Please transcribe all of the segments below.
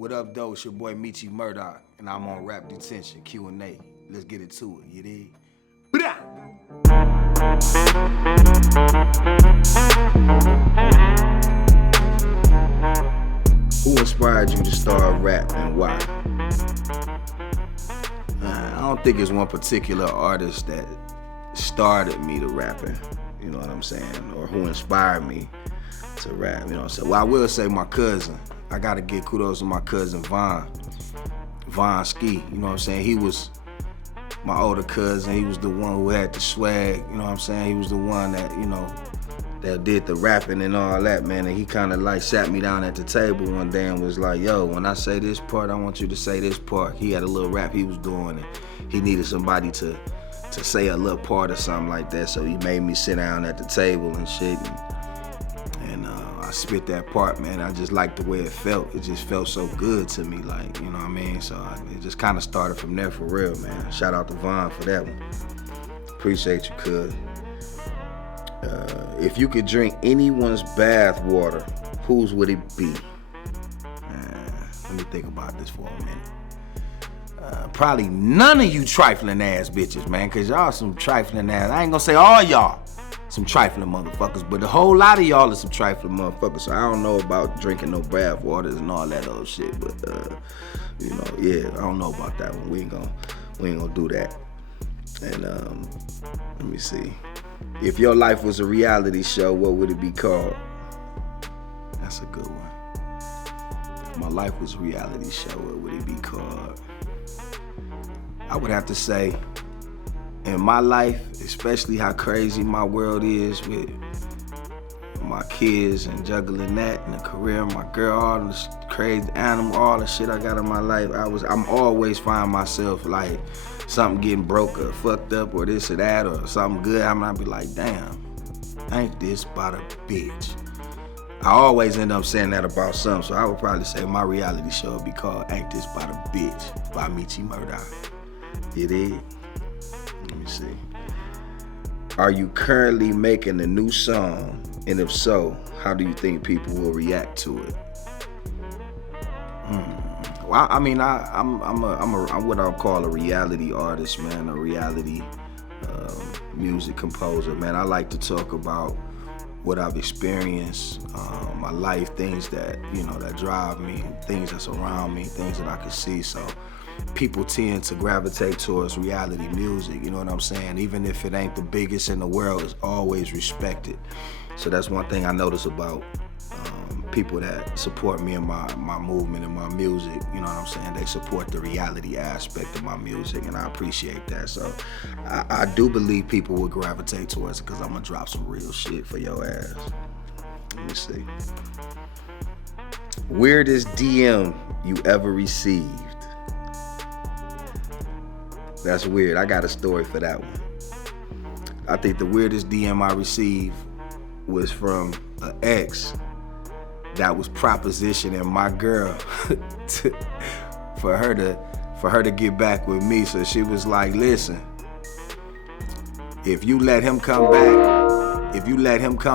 What up, though? It's your boy MeechiMerDoc, and I'm on Rap Detention, Q&A. Let's get into it, you dig? Who inspired you to start rap and why? I don't think it's one particular artist that started me to rapping, you know what I'm saying, or who inspired me to rap, you know what I'm saying. Well, I will say my cousin. I gotta give kudos to my cousin Von Ski, you know what I'm saying. He was my older cousin. He was the one who had the swag, you know what I'm saying. He was the one that, you know, that did the rapping and all that, man. And he kind of like sat me down at the table one day and was like, yo, when I say this part, I want you to say this part. He had a little rap he was doing, and he needed somebody to say a little part or something like that. So he made me sit down at the table and shit. And I spit that part, man. I just liked the way it felt. It just felt so good to me, like, you know what I mean? So it just kind of started from there for real, man. Shout out to Von for that one. Appreciate you, cuz. If you could drink anyone's bath water, whose would it be? Let me think about this for a minute. Probably none of you trifling ass bitches, man, cause y'all some trifling ass. I ain't gonna say all y'all some trifling motherfuckers, but a whole lot of y'all are some trifling motherfuckers. So I don't know about drinking no bath waters and all that other shit, but you know, yeah, I don't know about that one. We ain't gonna do that. And let me see. If your life was a reality show, what would it be called? That's a good one. If my life was a reality show, what would it be called? I would have to say, in my life, especially how crazy my world is with my kids and juggling that and the career, my girl, all this crazy animal, all the shit I got in my life, I'm always find myself like something getting broke or fucked up or this or that or something good. I'm gonna be like, damn, ain't this about a bitch? I always end up saying that about something, so I would probably say my reality show would be called Ain't This About a Bitch by MeechiMerDoc. It is. Let me see. Are you currently making a new song? And if so, how do you think people will react to it? Well, I mean, I'm what I'll call a reality artist, man, a reality music composer, man. I like to talk about what I've experienced, my life, things that, you know, that drive me, things that's around me, things that I can see. So people tend to gravitate towards reality music, you know what I'm saying? Even if it ain't the biggest in the world, it's always respected. So that's one thing I notice about people that support me in my movement and my music, you know what I'm saying? They support the reality aspect of my music, and I appreciate that. So I do believe people will gravitate towards it because I'm gonna drop some real shit for your ass. Let me see. Weirdest DM you ever received? That's weird. I got a story for that one. I think the weirdest DM I received was from an ex that was propositioning my girl for her to get back with me. So she was like, listen, if you let him come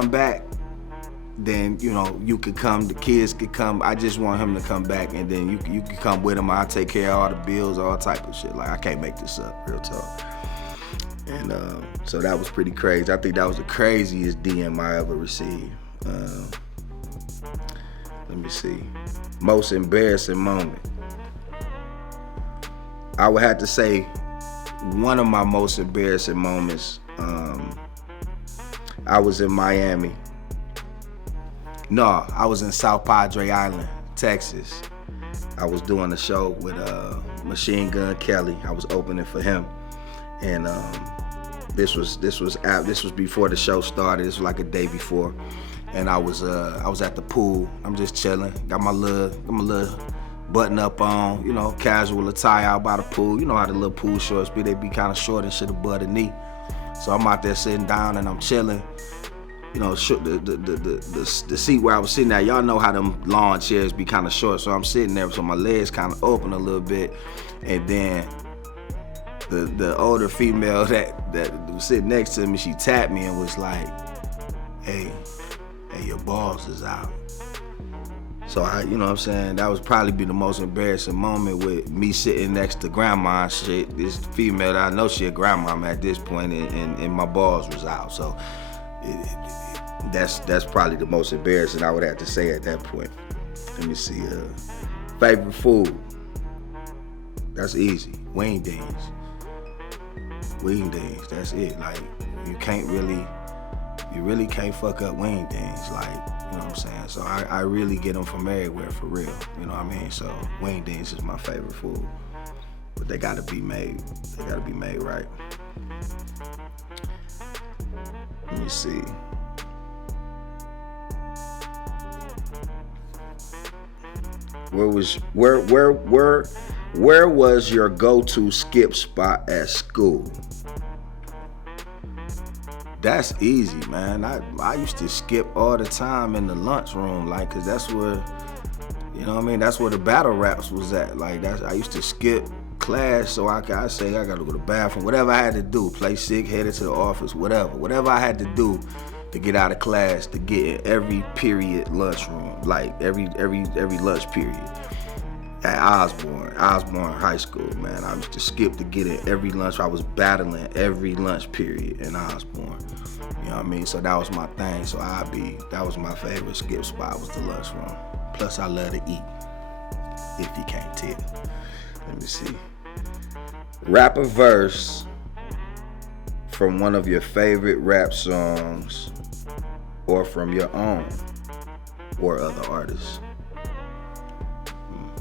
back, then, you know, you could come, the kids could come. I just want him to come back, and then you could come with him. I'll take care of all the bills, all type of shit. Like, I can't make this up, real talk. And so that was pretty crazy. I think that was the craziest DM I ever received. Let me see. Most embarrassing moment. I would have to say one of my most embarrassing moments, I was in Miami. No, I was in South Padre Island, Texas. I was doing a show with Machine Gun Kelly. I was opening for him. And this was before the show started. This was like a day before. And I was at the pool. I'm just chilling. Got my little button up on, you know, casual attire out by the pool. You know how the little pool shorts be. They be kind of short and shit above the knee. So I'm out there sitting down and I'm chilling. You know, the seat where I was sitting at, y'all know how them lawn chairs be kind of short. So I'm sitting there, so my legs kind of open a little bit. And then the older female that was sitting next to me, she tapped me and was like, hey, your balls is out. So you know what I'm saying? That was probably be the most embarrassing moment with me sitting next to grandma and shit. This female that I know she a grandmama at this point, and my balls was out. So that's probably the most embarrassing I would have to say at that point. Let me see. Favorite food. That's easy. Wingdings. Wingdings. That's it. Like you really can't fuck up wingdings. Like, you know what I'm saying? So I really get them from everywhere for real. You know what I mean? So wingdings is my favorite food. But they gotta be made. They gotta be made right. Let me see. Where was your go-to skip spot at school? That's easy, man. I used to skip all the time in the lunchroom, like, cause that's where, you know what I mean? That's where the battle raps was at. Like, I used to skip class so I say I gotta go to the bathroom, whatever I had to do, play sick, headed to the office, whatever I had to do to get out of class, to get in every period lunchroom, like every lunch period. At Osborne High School, man. I used to skip to get in every lunch. I was battling every lunch period in Osborne. You know what I mean? So that was my thing. So that was my favorite skip spot, was the lunchroom. Plus I love to eat, if you can't tell. Let me see. Rap a verse from one of your favorite rap songs or from your own or other artists.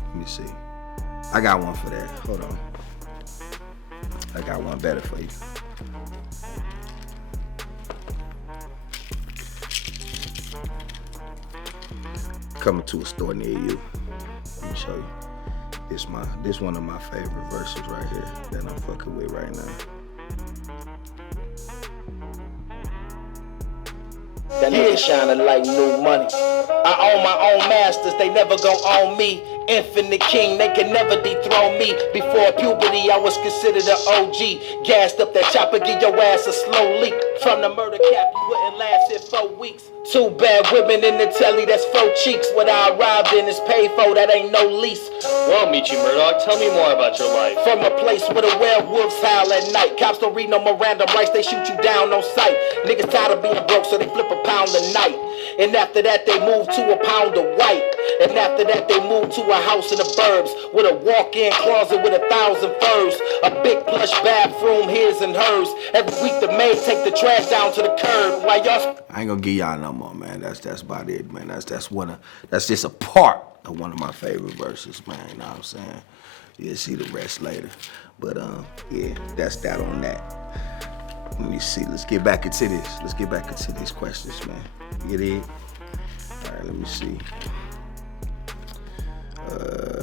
Let me see. I got one for that. Hold on. I got one better for you. Coming to a store near you. Let me show you. This one of my favorite verses right here that I'm fucking with right now. That nigga shining like new money. I own my own masters, they never gon' own me. Infinite king, they can never dethrone me. Before puberty, I was considered an OG. Gassed up that chopper, give your ass a slow leak. From the murder cap, you wouldn't last in 4 weeks. 2 bad women in the telly, that's 4 cheeks. What I arrived in is paid for, that ain't no lease. Well, MeechiMerDoc, tell me more about your life. From a place where the werewolves howl at night. Cops don't read no Miranda rights, they shoot you down on sight. Niggas tired of being broke, so they flip a pound a night. And after that, they move to a pound of white. And after that, they move to a house in the burbs with a walk-in closet with 1,000 furs. A big plush bathroom, his and hers. Every week, the maid take the trash down to the curb. While y'all... I ain't gonna give y'all no more, man. That's about it, man. That's just a part of one of my favorite verses, man. You know what I'm saying? You'll see the rest later. But yeah, that's that on that. Let me see. Let's get back into this. Let's get back into these questions, man. Get in. All right, let me see.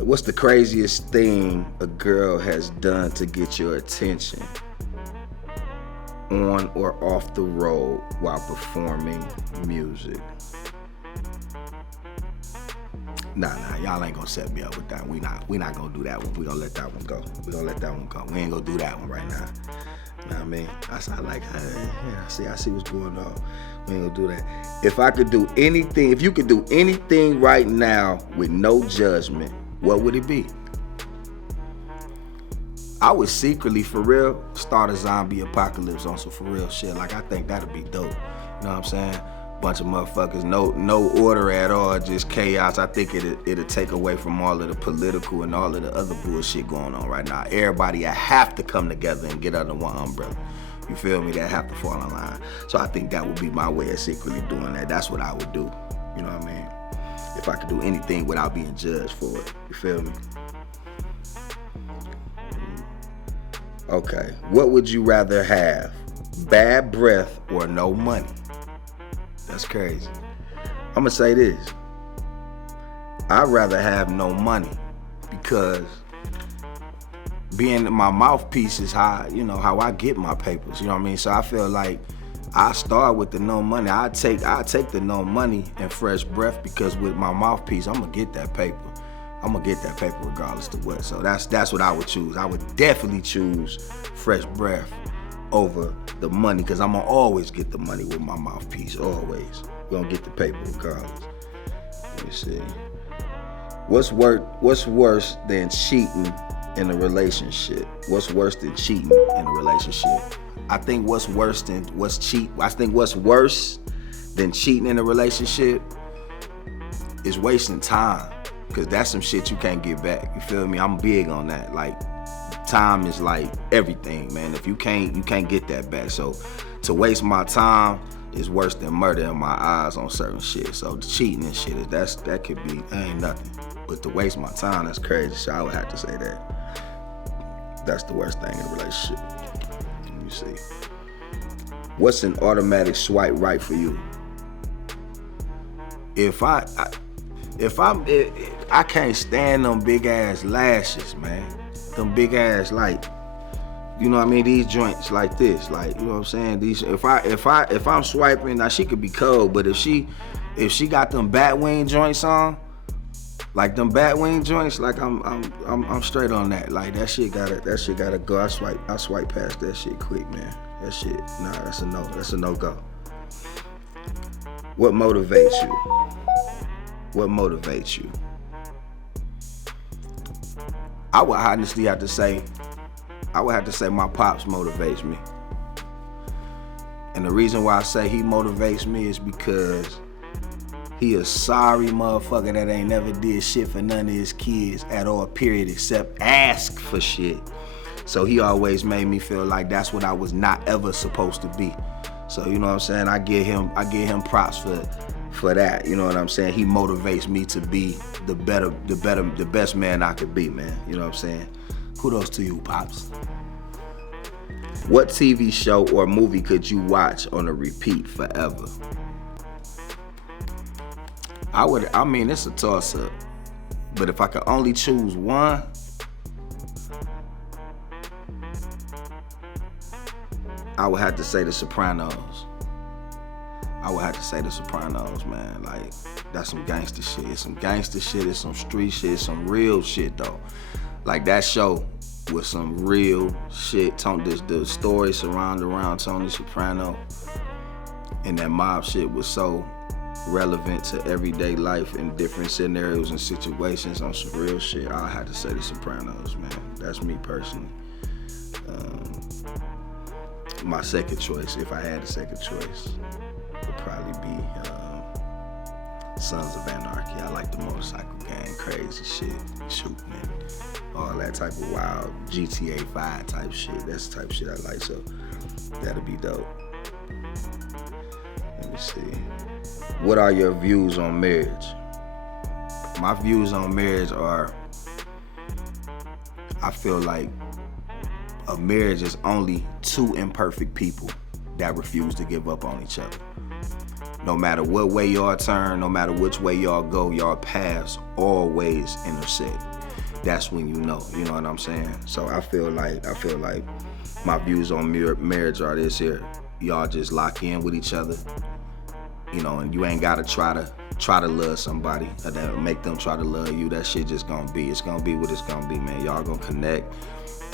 What's the craziest thing a girl has done to get your attention on or off the road while performing music? Nah, y'all ain't gonna set me up with that. We not gonna do that one. We gonna let that one go. We ain't gonna do that one right now. You know what I mean? I like, yeah, I see what's going on. We ain't gonna do that. If you could do anything right now with no judgment, what would it be? I would secretly, for real, start a zombie apocalypse on some for real shit. Like, I think that'd be dope. You know what I'm saying? Bunch of motherfuckers, no order at all, just chaos. I think it'll take away from all of the political and all of the other bullshit going on right now. Everybody have to come together and get under one umbrella. You feel me? That have to fall in line. So I think that would be my way of secretly doing that. That's what I would do. You know what I mean? If I could do anything without being judged for it. You feel me? Okay. What would you rather have? Bad breath or no money? That's crazy. I'm gonna say this. I'd rather have no money because being my mouthpiece is how I get my papers. You know what I mean? So I feel like I start with the no money. I take the no money and fresh breath because with my mouthpiece, I'm gonna get that paper. I'm gonna get that paper regardless of what. So that's what I would choose. I would definitely choose fresh breath over the money because I'm gonna always get the money with my mouthpiece. Always. We're gonna get the paper regardless. Let me see. What's worse than cheating in a relationship? What's worse than cheating in a relationship? I think what's worse than cheating in a relationship is wasting time, because that's some shit you can't get back. You feel me? I'm big on that. Like, time is like everything, man. If you can't get that back. So to waste my time is worse than murder in my eyes on certain shit. So the cheating and shit, that could be, ain't nothing. But to waste my time, that's crazy. So I would have to say that. That's the worst thing in a relationship. Let me see. What's an automatic swipe right for you? I can't stand them big ass lashes, man. Them big ass, like, you know what I mean? These joints like this, like, you know what I'm saying? These, if I'm swiping, now she could be cold, but if she got them bat wing joints on, like them bat wing joints, like I'm straight on that. Like that shit gotta go. I swipe past that shit quick, man. That shit, nah, that's a no go. What motivates you? What motivates you? I would honestly have to say my pops motivates me. And the reason why I say he motivates me is because he a sorry motherfucker that ain't never did shit for none of his kids at all, period, except ask for shit. So he always made me feel like that's what I was not ever supposed to be. So you know what I'm saying? I give him props for that. You know what I'm saying? He motivates me to be the best man I could be, man. You know what I'm saying? Kudos to you, Pops. What TV show or movie could you watch on a repeat forever? I mean, it's a toss-up. But if I could only choose one, I would have to say The Sopranos. Man. Like, that's some gangster shit. It's some gangster shit, it's some street shit, it's some real shit, though. Like, that show was some real shit. The story surrounded around Tony Soprano and that mob shit was so relevant to everyday life in different scenarios and situations on some real shit. I had to say The Sopranos, man. That's me personally. My second choice, if I had a second choice, would probably be Sons of Anarchy. I like the motorcycle gang, crazy shit, shooting and all that type of wild GTA 5 type shit. That's the type of shit I like, so that'll be dope. Let me see. What are your views on marriage? My views on marriage are, I feel like a marriage is only two imperfect people that refuse to give up on each other. No matter what way y'all turn, no matter which way y'all go, y'all paths always intersect. That's when you know what I'm saying? So I feel like my views on marriage are this here. Y'all just lock in with each other, you know, and you ain't gotta try to love somebody or then make them try to love you. That shit just gonna be. It's gonna be what it's gonna be, man. Y'all gonna connect.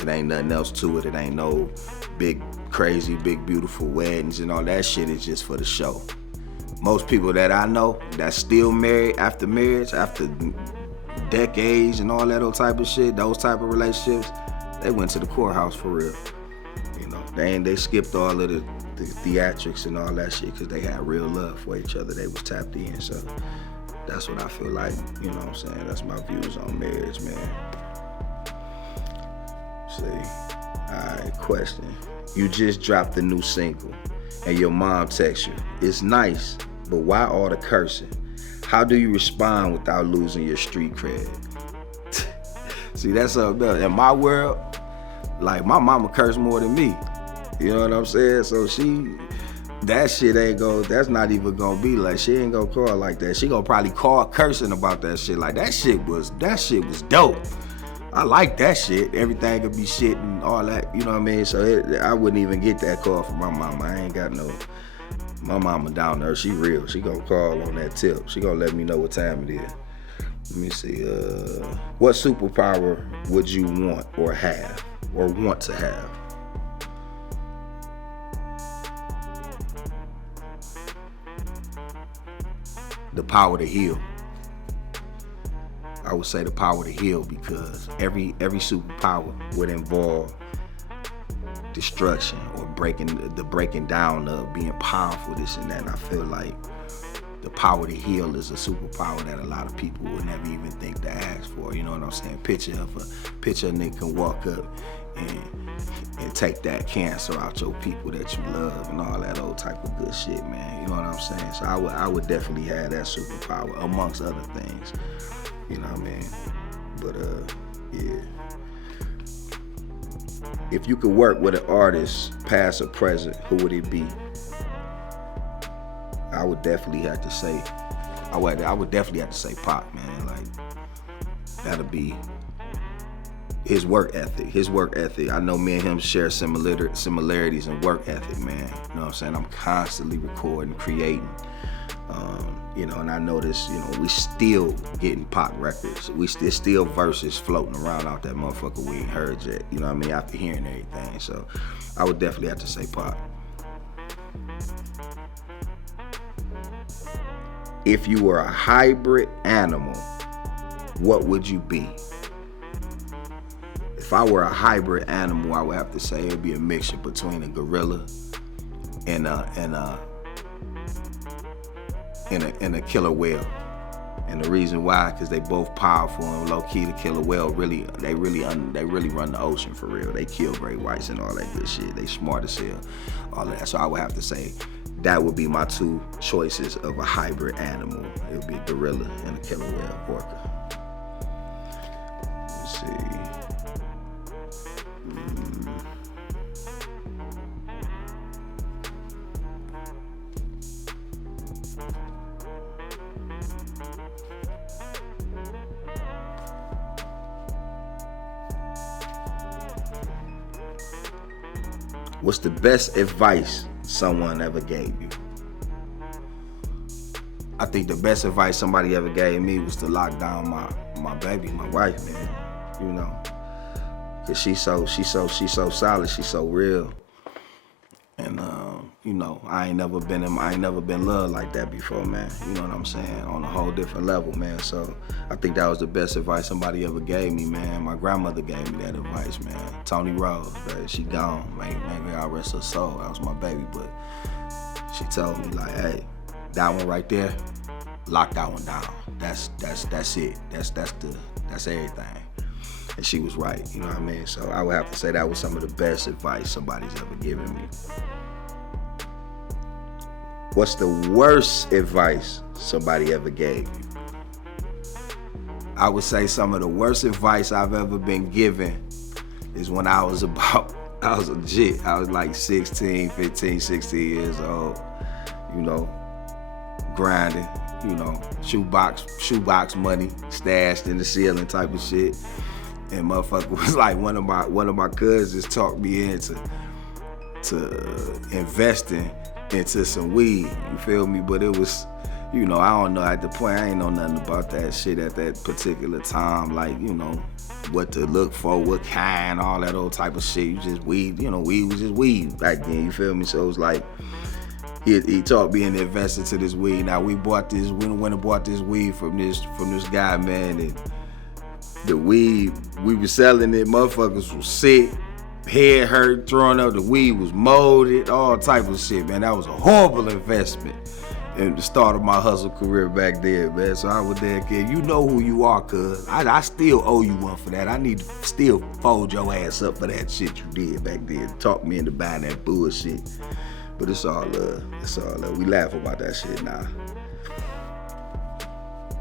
It ain't nothing else to it. It ain't no big, crazy, big, beautiful weddings and all that shit. Is just for the show. Most people that I know that's still married after marriage, after decades and all that old type of shit, those type of relationships, they went to the courthouse for real. You know, they skipped all of the theatrics and all that shit because they had real love for each other. They was tapped in. So that's what I feel like. You know what I'm saying? That's my views on marriage, man. See, all right, question. You just dropped a new single and your mom texts you. It's nice, but why all the cursing? How do you respond without losing your street cred? See, that's something else. In my world, like, my mama curse more than me. You know what I'm saying? So that shit that's not even gonna be like, she ain't gonna call like that. She gonna probably call cursing about that shit. Like, that shit was dope. I like that shit. Everything could be shit and all that, you know what I mean? So I wouldn't even get that call from my mama. I ain't got my mama down there, she real. She gonna call on that tip. She gonna let me know what time it is. Let me see, what superpower would you want or have, or want to have? The power to heal. I would say the power to heal, because every superpower would involve destruction or breaking down of being powerful, this and that. And I feel like the power to heal is a superpower that a lot of people would never even think to ask for. You know what I'm saying? Picture a nigga can walk up and take that cancer out your people that you love and all that old type of good shit, man. You know what I'm saying? So I would definitely have that superpower amongst other things. You know what I mean? But yeah. If you could work with an artist, past or present, who would it be? I would definitely have to say, I would definitely have to say Pac, man. Like, that'll be his work ethic. I know me and him share similarities in work ethic, man. You know what I'm saying? I'm constantly recording, creating. You know, and I notice, you know, we still getting Pac records. There's still verses floating around out that motherfucker we ain't heard yet. You know what I mean? After hearing everything. So I would definitely have to say Pac. If you were a hybrid animal, what would you be? If I were a hybrid animal, I would have to say it'd be a mixture between a gorilla and a killer whale. And the reason why, because they both powerful and low key. The killer whale really run the ocean for real. They kill great whites and all that good shit. They smart as hell, all of that. So I would have to say that would be my two choices of a hybrid animal. It would be a gorilla and a killer whale, orca. Let's see. What's the best advice someone ever gave you? I think the best advice somebody ever gave me was to lock down my baby, my wife, man. You know, cause she's so solid, she's so real, and you know, I ain't never been loved like that before, man. You know what I'm saying? On a whole different level, man. So I think that was the best advice somebody ever gave me, man. My grandmother gave me that advice, man. Tony Rose, baby, she gone, man. Maybe I rest her soul. That was my baby, but she told me like, hey, that one right there, lock that one down. That's it. That's everything. And she was right, you know what I mean? So I would have to say that was some of the best advice somebody's ever given me. What's the worst advice somebody ever gave you? I would say some of the worst advice I've ever been given is when I was legit. I was like 16, 15, 16 years old, you know, grinding, you know, shoebox money stashed in the ceiling type of shit. And motherfucker was like, one of my cousins talked me into investing into some weed, you feel me? But it was, you know, I don't know, at the point I ain't know nothing about that shit at that particular time, like, you know, what to look for, what kind, all that old type of shit. You just weed, you know, weed was just weed back then, you feel me? So it was like, he taught me and invested to this weed. Now we went and bought this weed from this guy, man, and the weed, we was selling it, motherfuckers was sick, head hurt, throwing up, the weed was molded, all type of shit, man. That was a horrible investment in the start of my hustle career back then, man. So I was there, kid, you know who you are, cuz. I still owe you one for that. I need to still fold your ass up for that shit you did back then. Talk me into buying that bullshit. But it's all love. It's all love. We laugh about that shit now.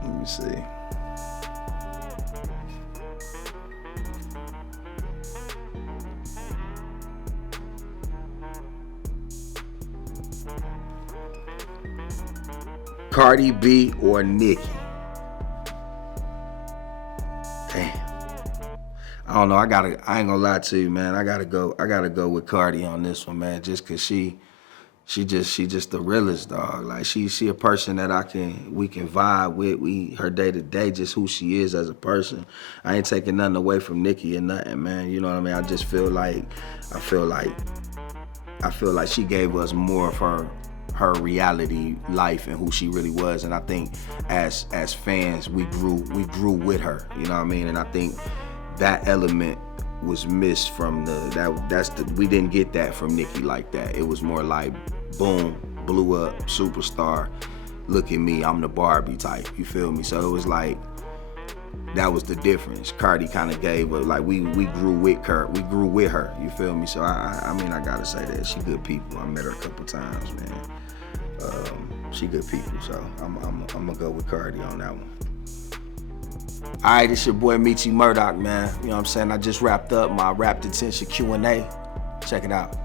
Let me see. Cardi B or Nicki? Damn. I don't know. I ain't gonna lie to you, man. I gotta go with Cardi on this one, man. Just cause she just the realest, dog. Like she a person that we can vibe with. Her day to day, just who she is as a person. I ain't taking nothing away from Nicki or nothing, man. You know what I mean? I feel like she gave us more of her her reality life and who she really was. And I think as fans, we grew with her, you know what I mean? And I think that element was missed from we didn't get that from Nicki like that. It was more like, boom, blew up, superstar, look at me, I'm the Barbie type, you feel me? So it was like, that was the difference. Cardi kind of gave up, like we grew with her, you feel me? So I mean, I gotta say that she good people. I met her a couple times, man. She good people, so I'm gonna go with Cardi on that one. All right, it's your boy MeechiMerDoc, man. You know what I'm saying? I just wrapped up my Rap Detention Q&A. Check it out.